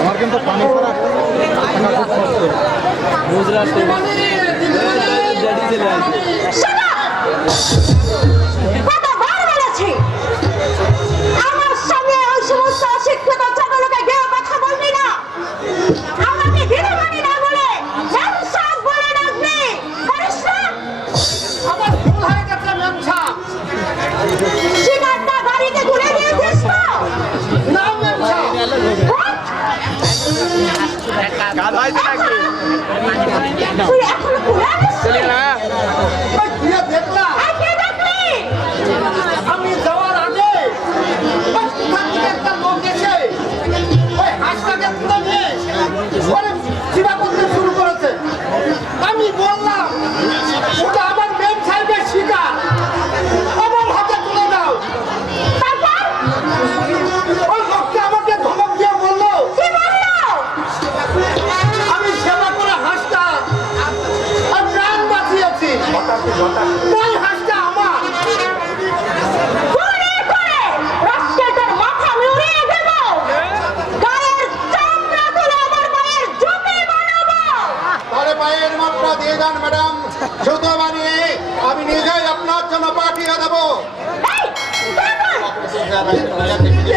আমার কিন্তু পানি ছাড়া গুজরাট আমার সঙ্গে ওই সমস্ত অশিক্ষিত চাকরকে গিয়ে কথা বলবি না। আমাকে দিদিমণি না বলে ব্যবসা বলে রাখবি। আমার ভুল হয়ে গেছে ব্যবসা। শিকারটা গাড়িতে ঘুরে দিয়েছিস তো? না ব্যবসা তুই এখনো ঘুরে আসছিস?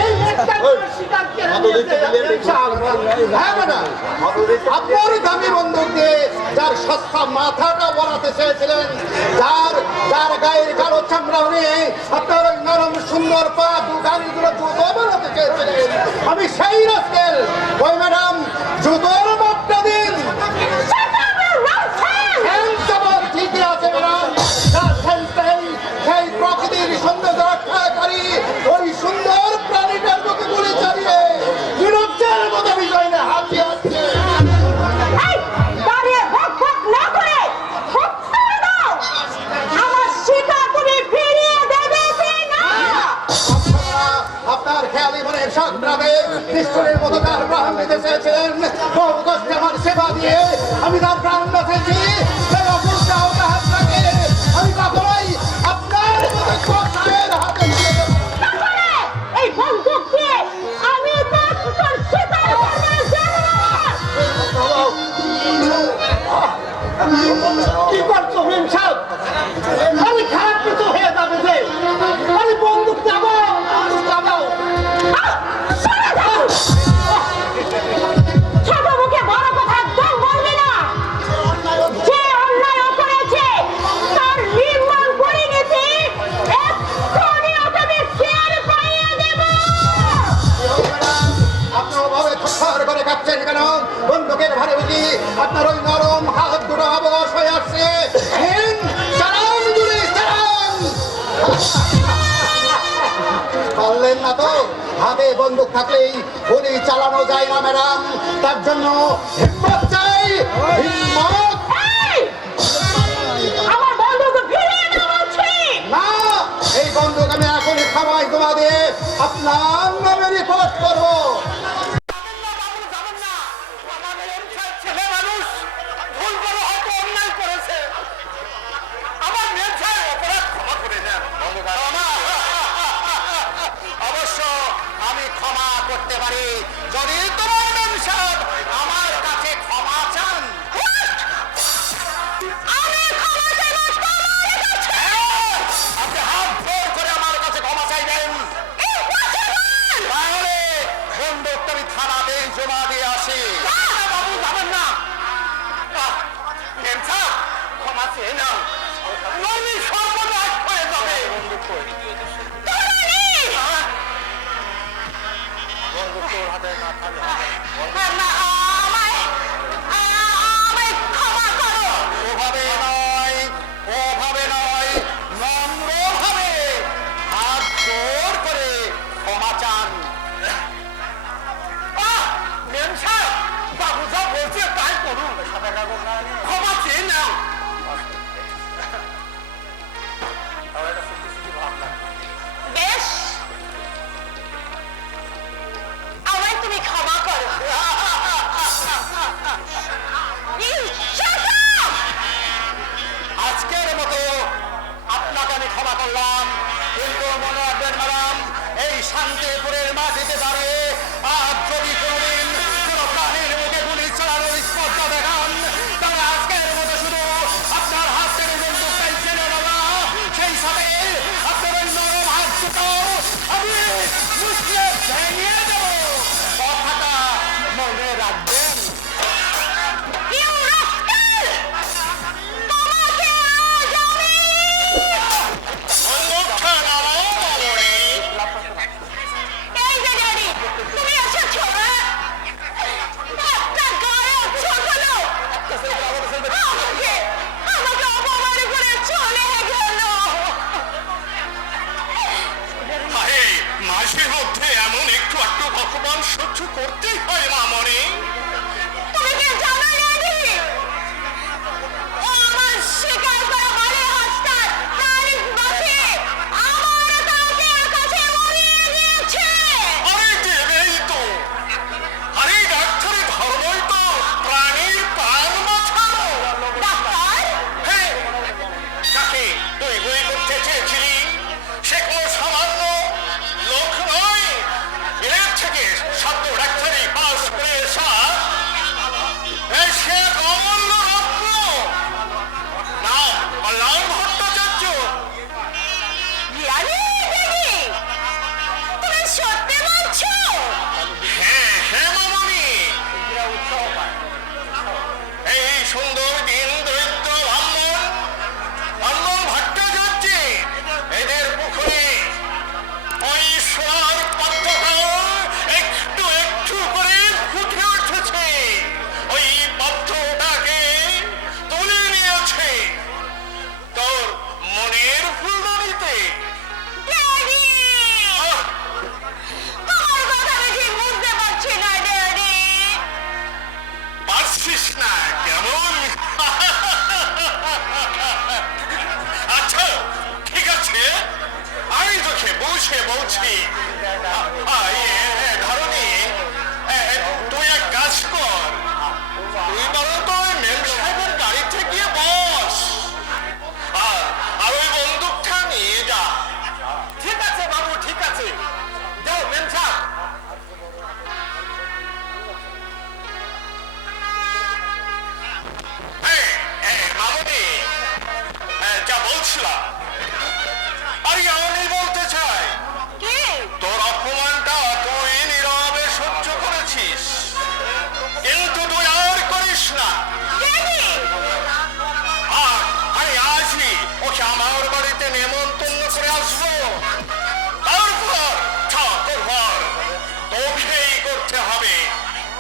এই একটা শিকার কেড়ে নিয়েছে মেম সাহেব। হ্যাঁ ম্যাডাম, আপনার দামি বন্দুক দিয়ে যার সস্তা মাথাটা বলাতে চেয়েছিলেন, যার যার গায়ের কালো চামড়া নিয়ে আপনার ওই নরম সুন্দর পা দু গাড়িগুলো জুতো বানাতে চেয়েছিলেন, আমি সেই রাস্কেল ওই ম্যাডাম জুতোর মাপটা দিন। ঠিকই আছে ম্যাডাম, সেই প্রকৃতির সৌন্দর্য রক্ষাকারী ওই সুন্দর প্রাণীটার মুখে গুলি চালিয়ে বিরুদ্ধের মতো বিজয় না হাতিয়ে আসছে। এই, দাঁড়িয়ে ভক ভক না করে হত্যা করে দাও। আমার শিকার তুমি ফিরিয়ে দেবে কি না? আপনার খেয়ালি মনের সংগ্রামে নিষ্ঠুরের মতো তার প্রাণ দিতে চেয়েছিলেন, বহু কষ্টে আমার সেবা দিয়ে আমি তার প্রাণ বাঁচিয়েছি। সেই অপরটা হাত থাকে আমি কখনোই আপনার মতো কষ্টের হাতে তুলে দেব না। তাহলে এই বন্দুক দিয়ে আমি তোর শিকার করতে যাব না। কি করছো মেম সাহেব? আমি খারাপ কিছু হয়ে যাবে যে আমি বন্দুক যাবো যাবো। সরে যাও। ছোট মুখে বড় কথা একদম বলবি না। যে অন্যায় করেছে তার নির্মম পরিণতি এক্ষুনি ওকে আমি টের পাইয়ে দেব। আপনি ওভাবে থরথর করে কাঁপছেন কেন? বন্দুকের ভারে বুঝি আপনার ওই নরম হাত দুটো অবশ হয়ে আসছে। চালান গুলি চালান। পারলেন না তো? হাতে বন্দুক থাকলেই গুলি চালানো যায় না ম্যাডাম, তার জন্য হিম্মত চাই, হিম্মত। এই! আমার বন্দুক ফিরিয়ে দাও বলছি। না, এই বন্দুক আমি এখনই থামাই তোমা দিয়ে আপনার নামে রিপোর্ট করবো। ছেলে মানুষ ভুল করে হয়তো অন্যায় করেছে, আমার মেম সাহেব অপরাধ ক্ষমা করে দেন। অবশ্য আমি ক্ষমা করতে পারি যদি তোমার মেম সাহেব আমার কাছে ক্ষমা চান। আমি ক্ষমা চাইব তোমার কাছে। আপনি হাত জোর করে আমার কাছে ক্ষমা চাইবেন, তাহলে বন্দুকটা আমি থানাতে জমা দিয়ে আসি। বাবু যাবেন না। মেম সাহেব ক্ষমা চেয়ে নাও, নইলে সর্বনাশ হয়ে যাবে। বন্দুক তোর হাতে না থাকলে আমায় ক্ষমা করো। ওভাবে নয়, ওভাবে নয়, নম্রভাবে হাত জোর করে ক্ষমা চান। মেম সাহেব বাবু যা বলছে তাই করুন, ক্ষমা চেয়ে নাও। বেশ, আমায় তুমি ক্ষমা করো। আজকের মতো আপনাকে আমি ক্ষমা করলাম, কিন্তু মনে রাখবেন ম্যাডাম, এই শান্তিপুরের মাটিতে দাঁড়িয়ে আজ যদি কোনোদিন কোনো প্রাণীর মুখে গুলি চালানোর স্পর্ধা দেখান, তাহলে আজকের মতো শুধু আপনার হাত থেকে বন্দুকটাই ছেড়ে দেওয়া, সেই সাথে আপনার ওই নরম হাত দুটো আমি মুসলিম ভেঙে দেবো। কথাটা মনে রাখবেন। You rascal! তোমাকে আজ আমি এই যে ড্যাডি, তুমি এসেছো না? একটা গায়ে ছোট লোক আমাকে অপমান করে চলে গেল। মাঝে মধ্যে এমন একটু একটু অপমান সহ্য করতেই হয় মা মনে। তুমি কি জানো ড্যাডি? ও আমার শিকার করা বলে হাসতার তারিখ বাঁচে আমার তাকে কাছে মরিয়ে দিয়েছে। আরে দেবেই তো, আরে ডাক্তারের ধর্মই তো প্রাণীর প্রাণ বাঁচানো। ডাক্তার, হ্যাঁ, যাকে তুই গুলি করতে চেয়েছিলি সে কোনো সামান্য লোক নয়, এর থেকে সদ্য ডাক্তারি পাস করে বলছি ধরনী, তুই এক কাজ কর, তুই বরং তো ওই মেম সাহেবের গাড়িতে গিয়ে বস আর ওই বন্দুকটা নিয়ে যা। ঠিক আছে বাবু, ঠিক আছে, যাও মেম সাহেব। মামনি, যা বলছিলাম আরে আমি বলতে চাই, কি তোর অপমানটা তুই নীরবে সহ্য করেছিস, কিন্তু তুই আর করিস না। ড্যাডি? আর আমি আজই ওকে আমার বাড়িতে নেমন্তন্ন করে আসবো, তারপর ঠাকুর তোকেই করতে হবে।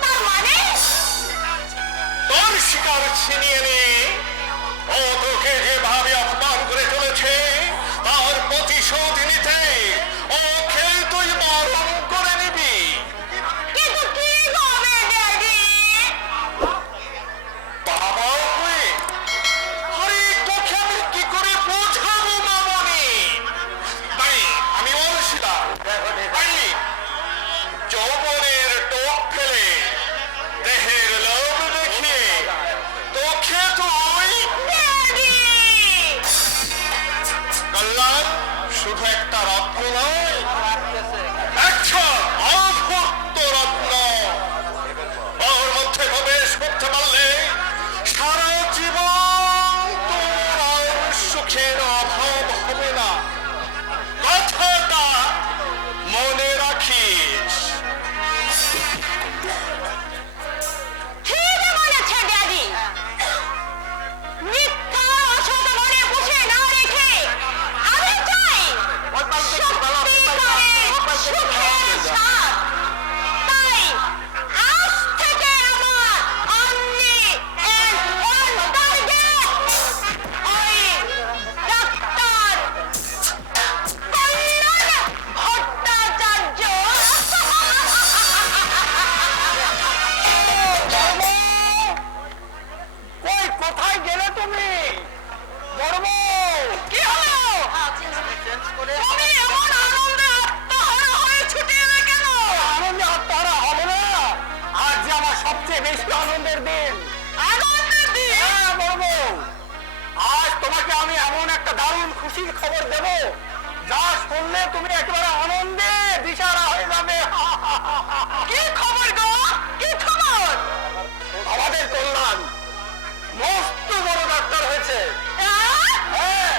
তার মানে তোর শিকার ছিনিয়ে নে, ও তোকে যেভাবে অপমান করে চলেছে তার প্রতিশোধ নিতে ওকে তুই বরণ করে নিবি। কিন্তু কি হবে ড্যাডি? বাবা তুই, আরে তোকে আমি কি করে বোঝাবো মামনি? ভাই আমি বলছিলাম, ভাই যৌবনের টোপ ফেলে দেহের লোভ দেখিয়ে তোকে তুই ড্যাডি! কল্যাণ শুধু একটা রত্ন নয়, একটা অভুক্ত রত্ন। ওর মধ্যে প্রবেশ করতে পারলে সারা জীবন তোর আর সুখের অভাব হবে না, কথাটা মনে রাখিস। ঠিকই বলেছে ড্যাডি। মিথ্যা অসৎ মনে পুষে না রেখে আমি চাই সত্যিকারের সুখের স্বাদ। তাই আজ থেকে আমার only and one target ওই ডাক্তার কল্যাণ ভট্টাচার্য। কই, কোথায় গেলে তুমি? বড় কি হলো? তুমি এমন আনন্দে আত্মহারা হয়ে ছুটে এলে কেন? আনন্দে আত্মহারা হবে না, আজ যে আমার সবচেয়ে বেশি আনন্দের দিন। আনন্দের দিন? হ্যাঁ বড় বউ, আজ তোমাকে আমি এমন একটা দারুণ খুশির খবর দেব যা শুনলে তুমি একেবারে আনন্দে দিশাহারা হয়ে যাবে। কি খবর গো? কি খবর? আমাদের কল্যাণ মস্ত বড় ডাক্তার হয়েছে। হ্যাঁ,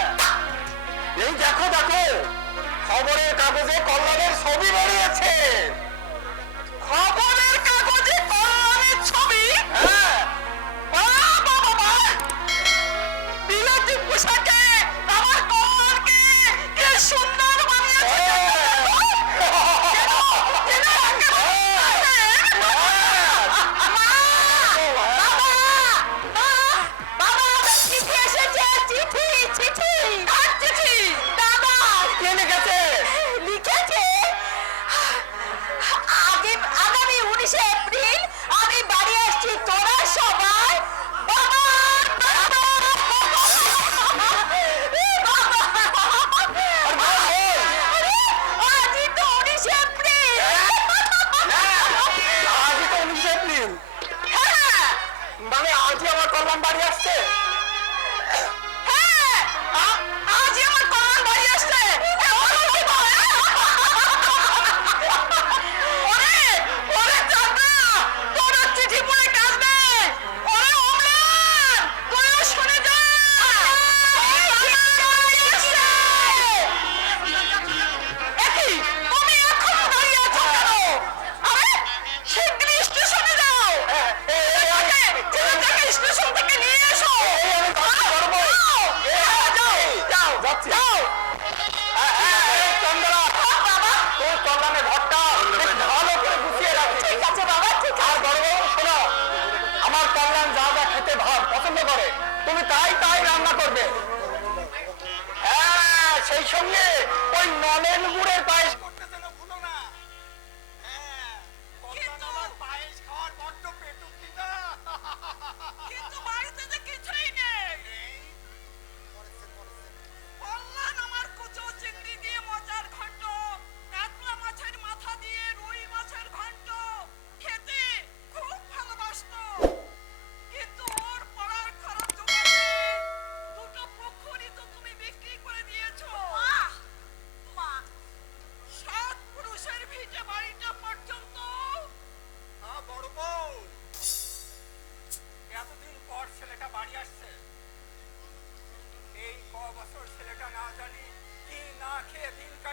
এই দেখো দেখো, খবরের কাগজে কল্যাণের ছবি বেরিয়েছে। খবরের কাগজে কলমের ছবি? হ্যাঁ, বাবা বাবা, বিলাতি পোশাকে আমার কল্যাণকে কি সুন্দর বানিয়েছে। কে লিখেছে? আগামী 19 এপ্রিল আমি বাড়ি আসছি, তোরা সবাই আজই তো 19 এপ্রিল। আজই তো 19 এপ্রিল, হ্যাঁ মানে আজই আমার কল্যাণ বাড়ি আসছে। হ্যাঁ, আজই আমার কল্যাণ বাড়ি আসছে। ওরে ওরে চাঁদা, তোর চিঠি পড়ে কাজ নেই। ওরে অমলান, তুইও শুনে যা। একই, তুমি এখন দাঁড়িয়ে আছো কেন? আরে শিগগিরই স্টেশনে যাও। ছেলেটাকে স্টেশন থেকে নিয়ে এসো। যাও, যাচ্ছি। যাও। চন্দনা, বাবা, তোর কল্যাণের ঘরটা বেশ ভালো করে গুছিয়ে রাখিস। ঠিক আছে বাবা, ঠিক আর আছে। বড় বউ, শোনো, আমার কল্যাণ যা যা খেতে পছন্দ করে তুমি তাই তাই রান্না করবে। হ্যাঁ, সেই সঙ্গে ওই নলেন গুড়ের পায়েস করতে যেন ভুলো না। হ্যাঁ, কল্যাণ আমার পায়েস খাওয়ার বড্ড পেটুকি না। কিন্তু বাড়িতে যে কিছুই নেই। কল্যাণ আমার কুচো চিংড়ি দিয়ে মজার ঘন্ট এত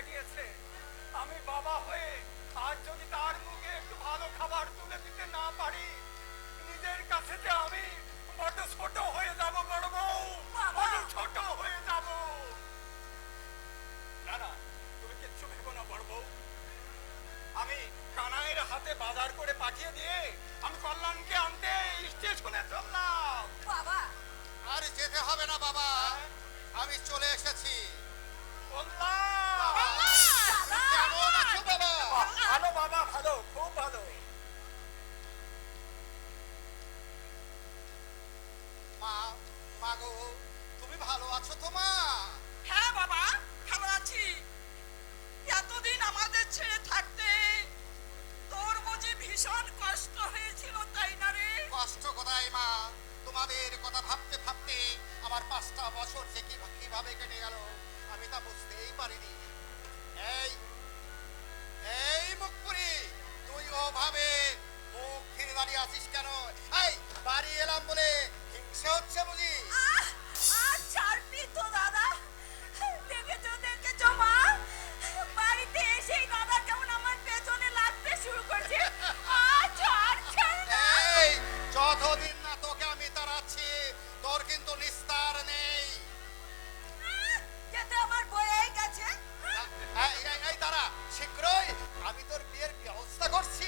কাটিয়েছে। আমি বাবা হয়ে আজ যদি তার মুখে একটু ভালো খাবার তুলে দিতে না পারি, নিজের কাছে যে আমি বড় ছোট হয়ে যাব, বড় বউ, বড় ছোট হয়ে যাব। না না, তুমি কিচ্ছু ভেবো না বড় বউ। আমি কানাইয়ের হাতে বাজার করে পাঠিয়ে দিয়ে আমি কল্যাণকে আনতে স্টেশনে চললাম। বাবা, আর যেতে হবে না বাবা, আমি চলে এসেছি। কল্যাণ! কেমন আছো বাবা? ভালো বাবা, ভালো, খুব ভালো। মা, মা গো, তুমি ভালো আছো তো মা? হ্যাঁ বাবা, ভালো আছি। এতদিন আমাদের ছেড়ে থাকতে তোর বুঝি ভীষণ কষ্ট হয়েছিল, তাই না রে? কষ্ট কোথায় মা, তোমাদের কথা ভাবতে ভাবতে আমার 5টা বছর যে কিভাবে কেটে গেল আমি তা বুঝতেই পারিনি। এই এই মুখপুরি, তুই ওভাবে মুখ ফিরে দাঁড়িয়ে আছিস কেন? এই বাড়ি এলাম বলে হিংসে হচ্ছে বুঝি? আর ছাড়বি তো দাদা। দেখেছো মা, বাড়িতে এসেই দাদা কেমন আমার পেছনে লাগতে শুরু করছে। ছাড় না। এই যতদিন না তোকে আমি তাড়াচ্ছি তোর কিন্তু নিস্তার নেই। যেতে আমার বয়েই গেছে। এই তারা শীঘ্রই আমি তোর বিয়ের ব্যবস্থা করছি।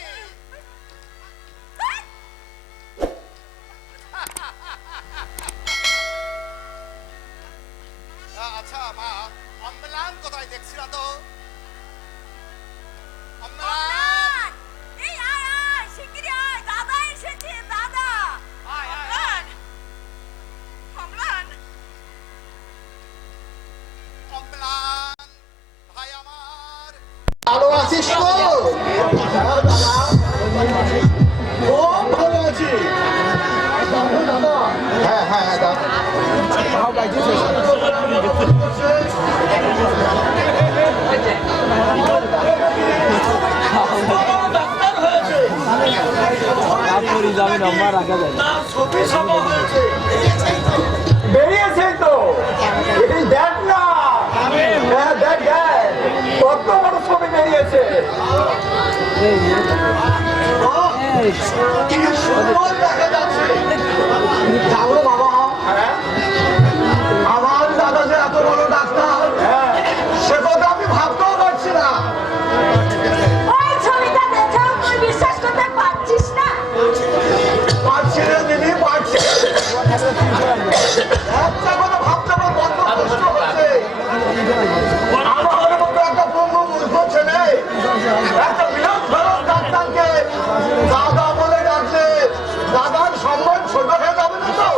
আচ্ছা মা, অম্লান কোথায় দেখছি না তো? অম্লান! এই আয় আয়, শিগগিরই আয়, দাদা এসেছে, দাদা। অম্লান, অম্লান, অম্লান ভাই আমার, ভালো আছিস তো? খুব ভালো আছি। হ্যাঁ হ্যাঁ দাদা। যাবে নাম্বার রাখা যায়। বেরিয়েছে তো, এই দেখ না, হ্যাঁ দেখ দেখ, কত বড় ছবি বেরিয়েছে। কি সুন্দর দেখা যাচ্ছে। জানো বাবা, আমার দাদা যে এত বড় ডাক্তার, সে কথা আমি ভাবতেও পারছি না। ওই ছবিটা দেখেও তুই বিশ্বাস করতে পারছিস না? পারছি রে দিদি, পারছি। একটা কথা ভাবতে আমার বন্ধ কষ্ট হচ্ছে। আমার মতো একটা বন্ধু বুঝবো ছেলে একটা বিরাট ফেরত ডাক্তারকে দাদা বলে ডাকছে, দাদার সম্মান ছোট হয়ে যাবে না তো?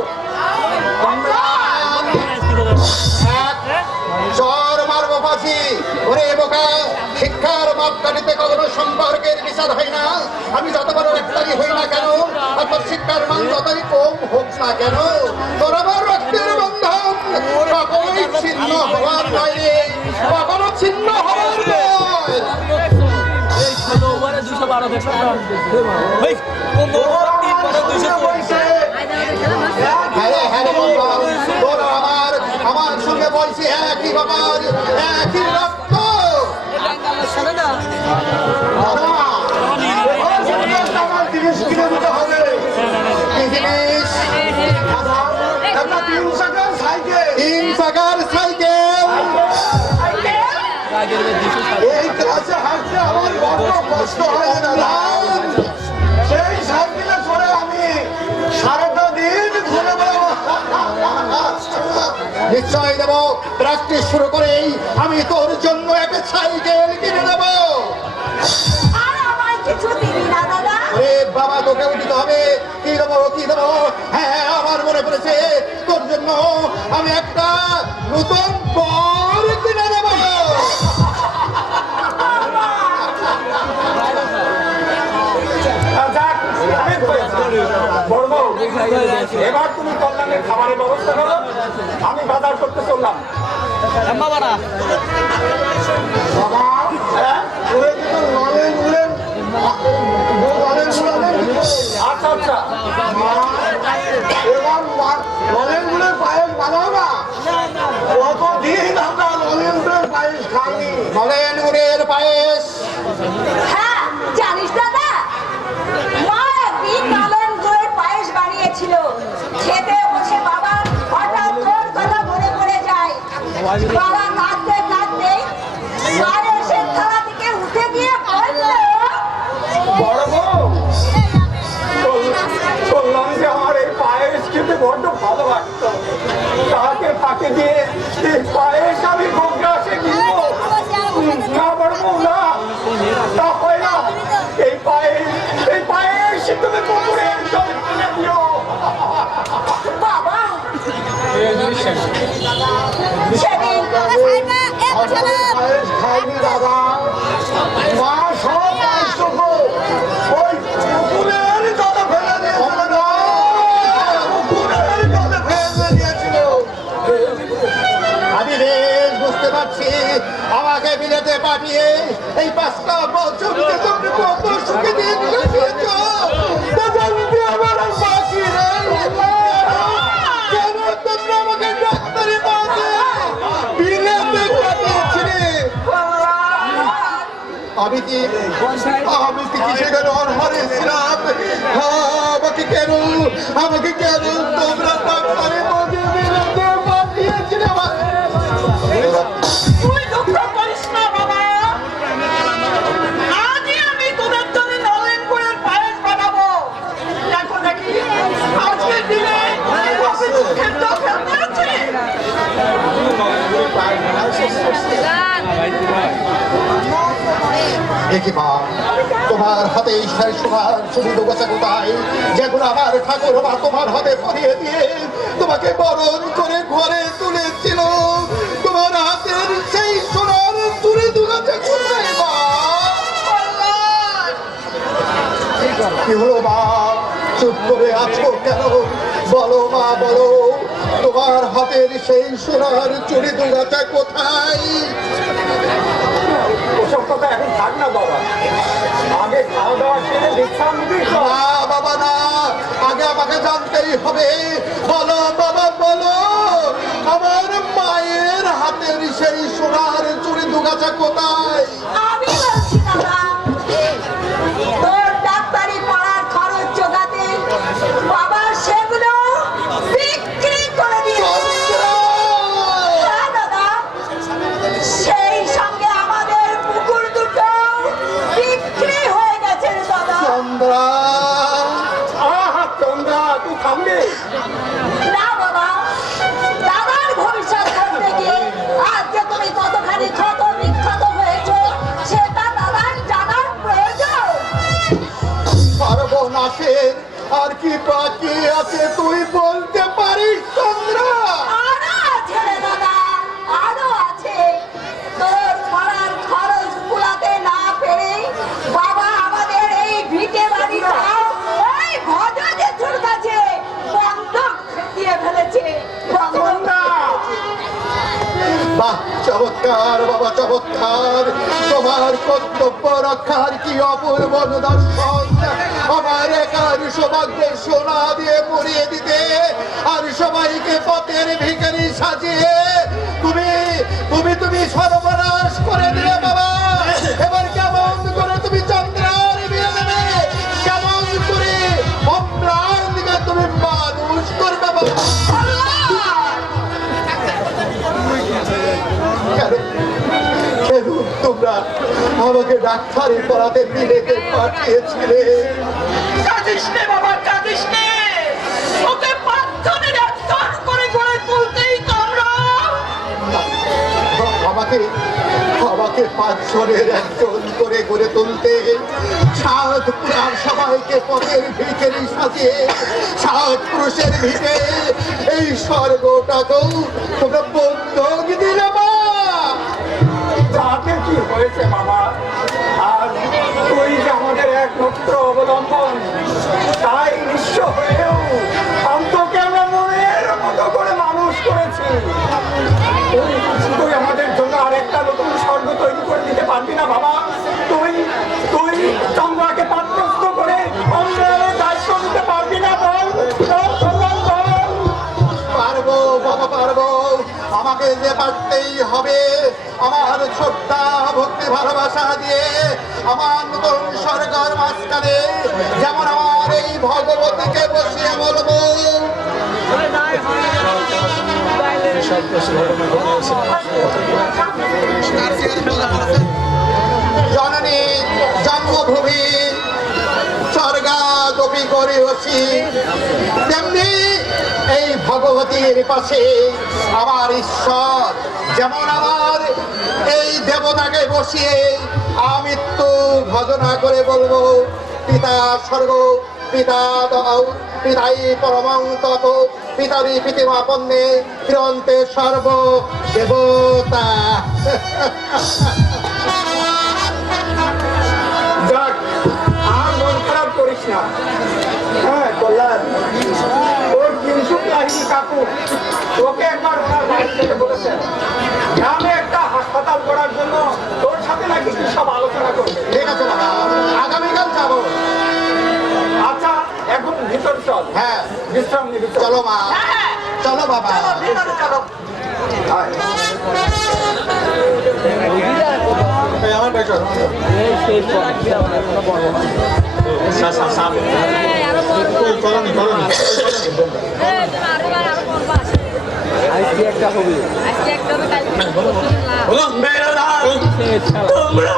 চর মারবো পাছি। ওরে বোকা, শিক্ষার মাপকাঠিতে কখনো সম্পর্কের বিচার হয় না। আমি যত বড় ডাক্তারই হই না কেন, আর তোর শিক্ষার মান যতই কম হোক না কেন, তোর আমার রক্তের বন্ধন কখনোই ছিন্ন হওয়ার নয় রে, কখনো ছিন্ন হওয়ার নয়। হ্যাঁ রে, হ্যাঁ রে বন্ধন, তোরা আমার সঙ্গে বলছি একই বাবার একই রক্ত। আমার জিনিস কিনে দিতে হবে। কি জিনিস? একটা 3 চাকার সাইকেল। 3 চাকার সাইকেল। এই ক্লাসে হাঁটতে আমার বড় কষ্ট হয় দাদা। সেই সাইকেলে করে আমি সারাটা দিন ঘুরে বেড়াবো। নিশ্চয় দেব, প্র্যাকটিস শুরু করেই আমি তোর জন্য একটা সাইকেল কিনে দেব। আর আমায় কিছু দিবি না দাদা? ওরে বাবা, তোকেও দিতে হবে। কি দেবো কি দেবো? হ্যাঁ, আমার মনে পড়েছে, তোর জন্য আমি একটা নতুন বর কিনে দেব। যাক, অনেক হয়েছে। বড় বউ, এবার তুমি কল্যাণের খাবারের ব্যবস্থা করো, আমি বাজার করতে চললাম। বাবা, হ্যাঁ, ওরে কিন্তু নলেন গুলেন, নলেন গুলেন। আচ্ছা আচ্ছা, এবার নলেন গুলের পায়েস বানাও না। কতদিন আমরা নলেন গুলের পায়েস খাইনি। বলেন গুড়ের পায়েস। হ্যাঁ জানিস দাদা, মা একদিন নলেন গুড়ের পায়েস বানিয়েছিল। খেতে বসে বাবা হঠাৎ তোর কথা মনে পড়ে যায়। বাবা কাঁদতে কাঁদতে পায়েসের থালা থেকে উঠে গিয়ে বলল, বড় বউ, বললাম যে আমার এই পায়েস খেতে বড্ড ভালো লাগতো, তাকে ফাঁকে দিয়ে এই পায়েস আমি গোগ্রাসে কিনবো। না বড় বউ, না, তা হয় না। এই পায়েস তুমি পুকুরের জলে ফেলে দিও। বাবা সেদিন পায়েস খাইনি দাদা। মা সব পায়েসটুকু ওই পুকুরের জলে ফেলে দিয়েছিল। পুকুরের জলে ফেলে দিয়েছিল। আমি বেশ বুঝতে পারছি আমাকে বিলেতে পাঠিয়ে এই 5টা বছর তুমি কত সুখে দিয়ে দিয়েছ। আমার বাকি নেই। কেন তোমরা আমাকে ডাক্তারি মাঝে বিলেতে পাঠিয়েছিলে? আমি কি সেখানে হারিয়েছিলাম? আমাকে কেন তোমরা ডাক্তারি মাঝে বিলেতে পাঠিয়েছিলে? তুই দুঃখ করিস না বাবা, আজই আমি তোদের জন্য নলেন গুড়ের পায়েস বানাবো। দেখো দেখি আজকের দিনে এইভাবে দুঃখের চোখ ফেলতে আছে। দেখি মা, তোমার হাতে সেই সোনার চুরি দোকান কোথায়, যেগুলো আমার ঠাকুর মা তোমার হাতে পরিয়ে দিয়ে তোমাকে বরণ করে ঘরে তুলেছিল? তোমার হাতের সেই সোনার চুরি দোকান কোথায় মা? কি হলো মা, চুপ করে আছো কেন? বলো মা, বলো, তোমার হাতের সেই সোনার চুরি দোকানটা কোথায়? ওসব কথা এখন থাক না বাবা, আগে খাওয়া দাওয়া সেরে বিশ্রাম নিবি। না বাবা না, আগে আমাকে জানতেই হবে। বলো বাবা, বলো, আমার মায়ের হাতের সেই সোনার চুরি দুগাছা কোথায়? আমি বলছি দাদা, তোর ডাক্তারি পড়ার খরচ জোগাতে বাবা সেগুলো বিক্রি করে দিয়েছে। হ্যাঁ দাদা, সেই সঙ্গে আমাদের পুকুর দুটো বিক্রি হয়ে গেছে রে দাদা। চন্দ্রা, আহা চন্দ্রা, তুই থামবি? না বাবা, দাদার ভবিষ্যৎ করতে গিয়ে আজ যে তুমি কতখানি ক্ষত বিক্ষত হয়েছো সেটা দাদার জানার প্রয়োজন। সর্বনাশের আর কি বাকি আছে তুই বলতে পারিস চন্দ্রা? আরো আছে রে দাদা, আরো আছে। তোর পড়ার খরচ কুলাতে না পেরে বাবা আমাদের এই ভিটে বাড়িটা ওই ভজ জেঠুর কাছে বন্ধক দিয়ে ফেলেছে। বাহ, চমৎকার বাবা, চমৎকার। তোমার কর্তব্য রক্ষার কি অপূর্ব নিদর্শন। আমার একার সৌভাগ্য সোনা দিয়ে পরিয়ে দিতে আর সবাইকে পথের ভিখারি সাজিয়ে তুমি তুমি তুমি সর্বনাশ করে দিলে বাবা। এবার কেমন করে তুমি চন্দ্রার বিয়ে দেবে? কেমন করে অম্রানকে তুমি মানুষ করবে বাবা? কেন তোমরা আমাকে ডাক্তারি পড়াতে বিলেতে পাঠিয়েছিলে? কাঁদিস নে বাবা, কাঁদিস নে। ওকে পাঁচজনের একজন করে গড়ে তুলতেই তো আমরা। আমাকে 5 জনের একজন করে গড়ে তুলতে 7 পুরাণ সবাইকে পথের ভিখারি সাজিয়ে 7 পুরুষের ভিড়ে এই স্বর্গটাকেও তোমরা বন্ধক দিলে মা। তাতে কি হয়েছে বাবা, আর তুই যে আমাদের একমাত্র অবলম্বন, তাই নিঃস্ব হয়েও আমি তোকে আমরা মনের মতো করে মানুষ করেছি। তুই আমাদের জন্য আরেকটা নতুন স্বর্গ তৈরি করে দিতে পারবি না বাবা? তুই চন্দ্রাকে পাত্রস্থ করে অন্যায়ের দায়িত্ব নিতে পারবি না? বল বল। পারবো বাবা, পারবো। আমাকে যে পারতেই হবে। আমার শ্রদ্ধা ভক্তি ভালোবাসা দিয়ে আমার নতুন স্বর্গের মাঝখানে যেমন আমার এই ভগবতীকে বসিয়ে বলবো, জননী জন্মভূমি স্বর্গাদপি করে হসি, তেমনি এই ভগবতীর পাশে আমার ঈশ্বর যেমন আমার এই দেবতাকে বসিয়ে আমৃত্যু ভজনা করে বলবো, পিতা স্বর্গ পিতা দাও পিতাই পরমং তত পিতারি পিতিমা পন্নে চিরন্তে সর্ব দেবতা। যাক, আর মন খারাপ করিস না। হ্যাঁ কল্যাণ, ওর কিনসুক লাহিনী কাকু তোকে একবার ওনার বাড়ি থেকে বলেছেন গ্রামে একটা হাসপাতাল করার জন্য তোর সাথে নাকি কি সব আলোচনা করবে। ঠিক আছে বাবা, আগামীকাল যাবো। আচ্ছা এখন ভিতর চল, হ্যাঁ বিশ্রাম নিবি। চলো মা, চলো বাবা। চলো। আয়। আমার বেটো আজকে একটা হবে কালকে তোমরা